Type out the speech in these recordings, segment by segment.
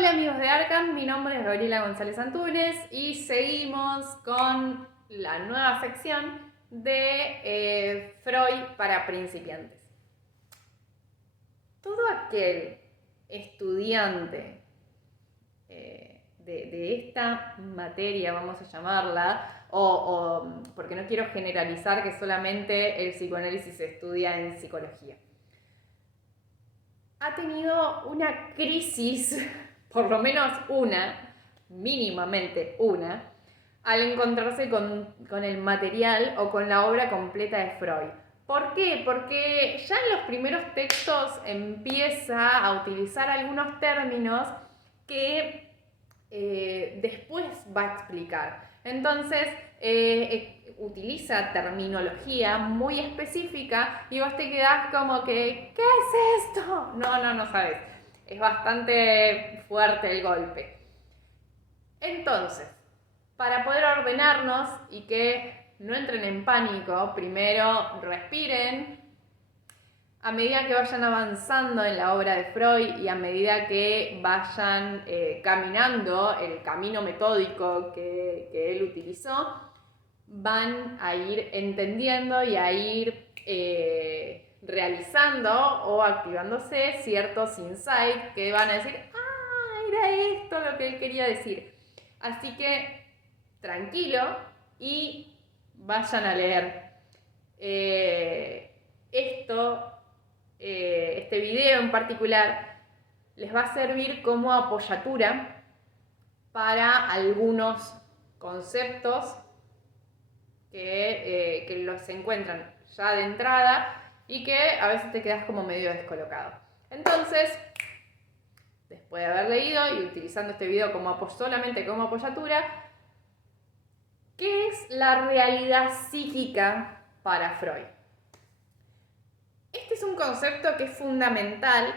Hola amigos de Arkham, mi nombre es Gabriela González Antúnez y seguimos con la nueva sección de Freud para principiantes. Todo aquel estudiante de esta materia, vamos a llamarla, porque no quiero generalizar que solamente el psicoanálisis se estudia en psicología, ha tenido una crisis, por lo menos una, mínimamente una, al encontrarse con el material o con la obra completa de Freud. ¿Por qué? Porque ya en los primeros textos empieza a utilizar algunos términos que después va a explicar. Entonces, utiliza terminología muy específica y vos te quedás como que, ¿qué es esto? No sabes. Es bastante fuerte el golpe. Entonces, para poder ordenarnos y que no entren en pánico, primero respiren. A medida que vayan avanzando en la obra de Freud y a medida que vayan caminando el camino metódico que él utilizó, van a ir entendiendo y a ir realizando o activándose ciertos insights que van a decir, era esto lo que él quería decir. Así que tranquilo y vayan a leer este video en particular. Les va a servir como apoyatura para algunos conceptos que los encuentran ya de entrada y que a veces te quedas como medio descolocado. Entonces, después de haber leído y utilizando este video solamente como apoyatura, ¿qué es la realidad psíquica para Freud? Este es un concepto que es fundamental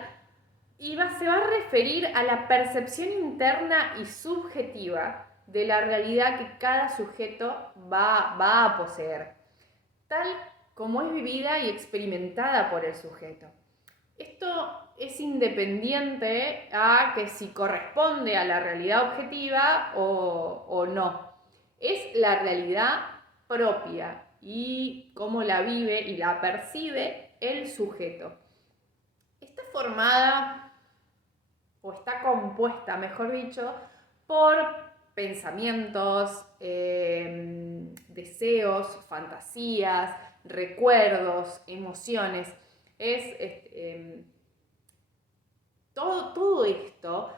y se va a referir a la percepción interna y subjetiva de la realidad que cada sujeto va a poseer, tal como es vivida y experimentada por el sujeto. Esto es independiente a que si corresponde a la realidad objetiva o no. Es la realidad propia y cómo la vive y la percibe el sujeto. Está formada, o está compuesta, mejor dicho, por pensamientos, deseos, fantasías, recuerdos, emociones. Todo esto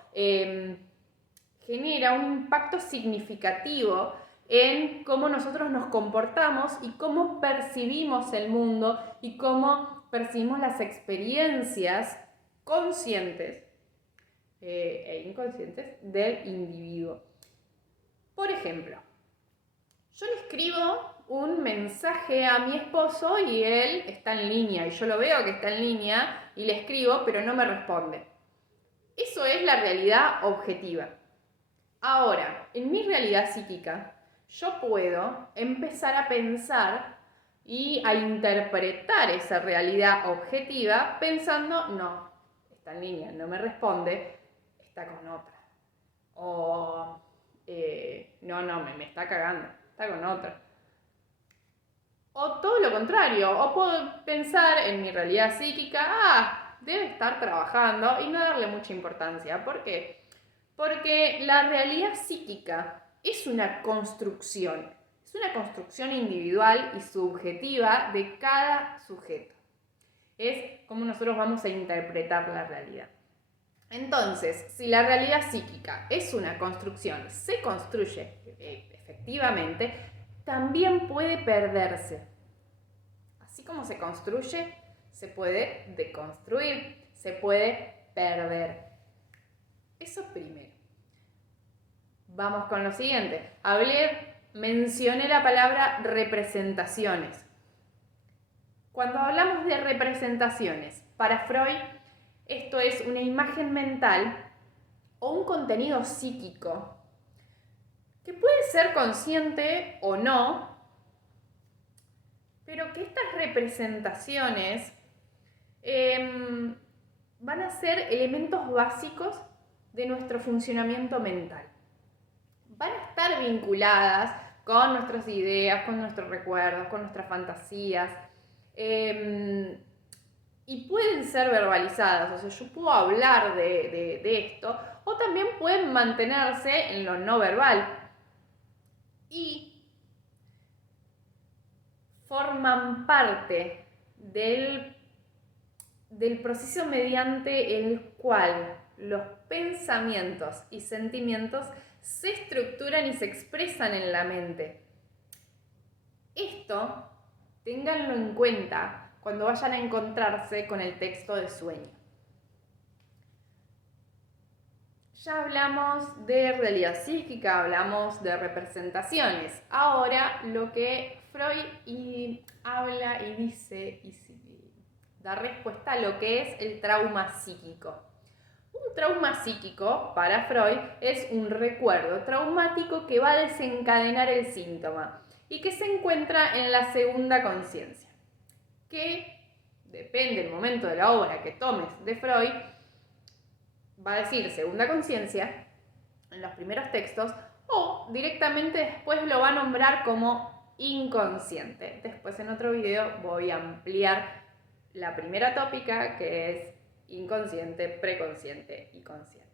genera un impacto significativo en cómo nosotros nos comportamos y cómo percibimos el mundo y cómo percibimos las experiencias conscientes e inconscientes del individuo. Por ejemplo, yo le escribo un mensaje a mi esposo y él está en línea y yo lo veo que está en línea y le escribo pero no me responde. Eso es la realidad objetiva. Ahora, en mi realidad psíquica, yo puedo empezar a pensar y a interpretar esa realidad objetiva pensando, no, está en línea, no me responde, está con otra. O, no, me está cagando, está con otra. O todo lo contrario, o puedo pensar en mi realidad psíquica, debe estar trabajando y no darle mucha importancia. ¿Por qué? Porque la realidad psíquica es una construcción individual y subjetiva de cada sujeto. Es como nosotros vamos a interpretar la realidad. Entonces, si la realidad psíquica es una construcción, se construye efectivamente, también puede perderse. Así como se construye, se puede deconstruir, se puede perder. Eso primero. Vamos con lo siguiente. Mencioné la palabra representaciones. Cuando hablamos de representaciones, para Freud, esto es una imagen mental o un contenido psíquico que puede ser consciente o no, pero que estas representaciones van a ser elementos básicos de nuestro funcionamiento mental. Van a estar vinculadas con nuestras ideas, con nuestros recuerdos, con nuestras fantasías, y pueden ser verbalizadas, o sea, yo puedo hablar de esto, o también pueden mantenerse en lo no verbal. Y forman parte del proceso mediante el cual los pensamientos y sentimientos se estructuran y se expresan en la mente. Esto, ténganlo en cuenta cuando vayan a encontrarse con el texto de sueño. Ya hablamos de realidad psíquica, hablamos de representaciones. Ahora lo que Freud habla y dice y da respuesta a lo que es el trauma psíquico. Un trauma psíquico, para Freud, es un recuerdo traumático que va a desencadenar el síntoma y que se encuentra en la segunda conciencia, que depende del momento de la obra que tomes de Freud, va a decir segunda conciencia en los primeros textos, o directamente después lo va a nombrar como inconsciente. Después en otro video voy a ampliar la primera tópica, que es inconsciente, preconsciente y consciente.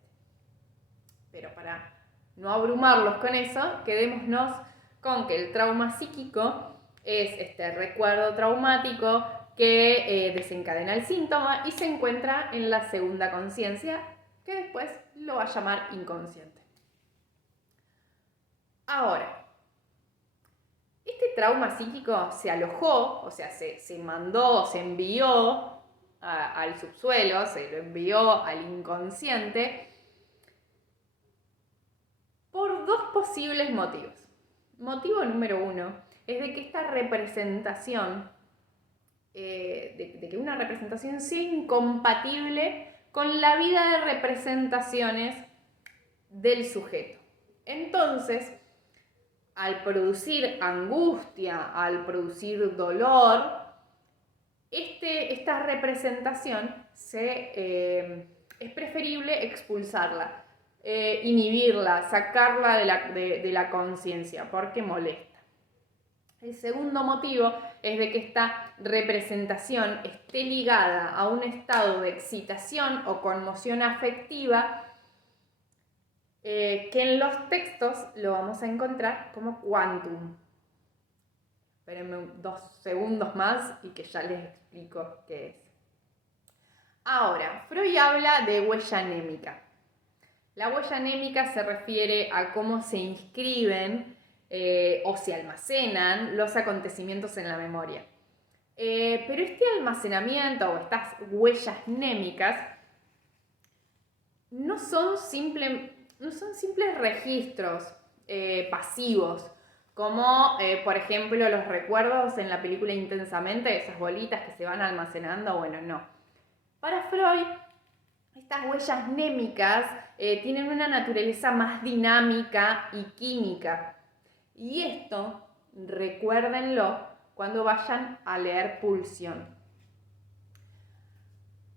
Pero para no abrumarlos con eso, quedémonos con que el trauma psíquico es este recuerdo traumático que desencadena el síntoma y se encuentra en la segunda conciencia, que después lo va a llamar inconsciente. Ahora, este trauma psíquico se alojó, o sea, se mandó, se envió al subsuelo, se lo envió al inconsciente por dos posibles motivos. Motivo número uno es de que esta representación, de que una representación sea incompatible con la vida de representaciones del sujeto. Entonces, al producir angustia, al producir dolor, esta representación es preferible expulsarla, inhibirla, sacarla de la conciencia, porque molesta. El segundo motivo es de que esta representación esté ligada a un estado de excitación o conmoción afectiva, que en los textos lo vamos a encontrar como quantum. Espérenme 2 segundos más y que ya les explico qué es. Ahora, Freud habla de huella anémica. La huella anémica se refiere a cómo se inscriben o se almacenan los acontecimientos en la memoria. Pero este almacenamiento o estas huellas mnémicas no son simples registros pasivos, como por ejemplo los recuerdos en la película Intensamente, esas bolitas que se van almacenando. Bueno, no. Para Freud, estas huellas mnémicas tienen una naturaleza más dinámica y química. Y esto, recuérdenlo cuando vayan a leer Pulsión.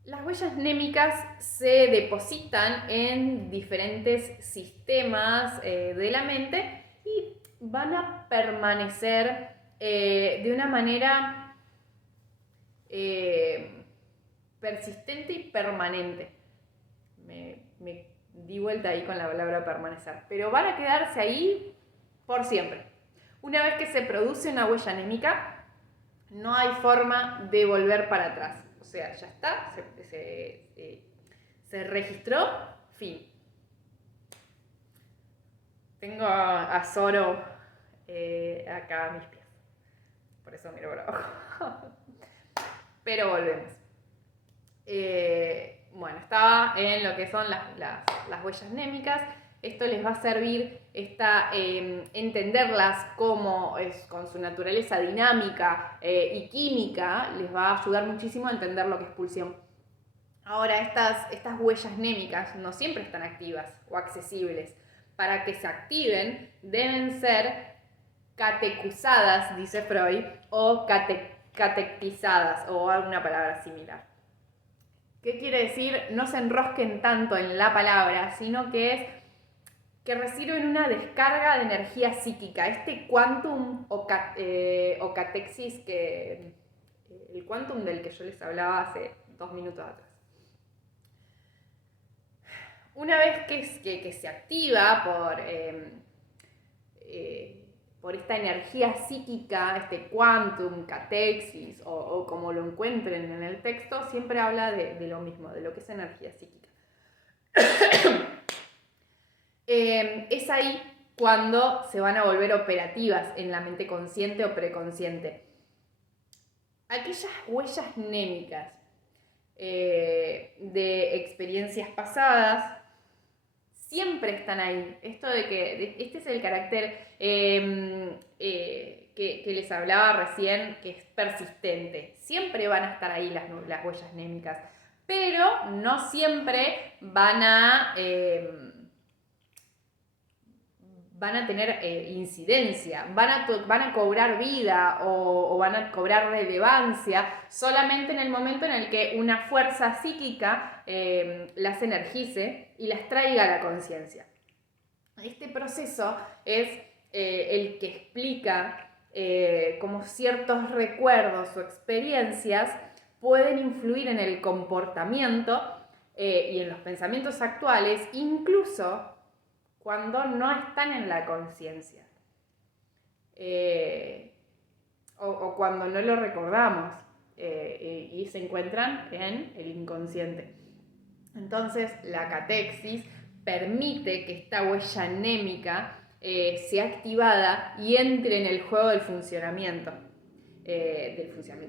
Las huellas mnémicas se depositan en diferentes sistemas de la mente y van a permanecer de una manera persistente y permanente. Me di vuelta ahí con la palabra permanecer, pero van a quedarse ahí por siempre. Una vez que se produce una huella anémica, no hay forma de volver para atrás. O sea, ya está, se registró, fin. Tengo a Zoro acá a mis pies. Por eso miro por abajo. Pero volvemos. Bueno, estaba en lo que son las huellas mnémicas. Esto les va a servir, entenderlas como es, con su naturaleza dinámica y química, les va a ayudar muchísimo a entender lo que es pulsión. Ahora, estas huellas mnémicas no siempre están activas o accesibles. Para que se activen, deben ser catecuzadas, dice Freud, o catectizadas, o alguna palabra similar. ¿Qué quiere decir? No se enrosquen tanto en la palabra, sino que es que reciben una descarga de energía psíquica. Este quantum o catexis, el quantum del que yo les hablaba hace 2 minutos atrás. Una vez que se activa por esta energía psíquica, este quantum, catexis, o como lo encuentren en el texto, siempre habla de lo mismo, de lo que es energía psíquica. Es ahí cuando se van a volver operativas en la mente consciente o preconsciente. Aquellas huellas némicas de experiencias pasadas siempre están ahí. Esto de que este es el carácter que les hablaba recién, que es persistente. Siempre van a estar ahí las huellas némicas, pero no siempre van a tener incidencia, van a cobrar vida o van a cobrar relevancia solamente en el momento en el que una fuerza psíquica las energice y las traiga a la conciencia. Este proceso es el que explica cómo ciertos recuerdos o experiencias pueden influir en el comportamiento y en los pensamientos actuales, incluso cuando no están en la conciencia o cuando no lo recordamos y se encuentran en el inconsciente. Entonces la catexis permite que esta huella anémica sea activada y entre en el juego del funcionamiento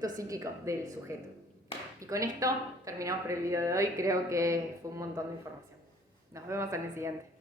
psíquico del sujeto. Y con esto terminamos por el video de hoy. Creo que fue un montón de información. Nos vemos en el siguiente.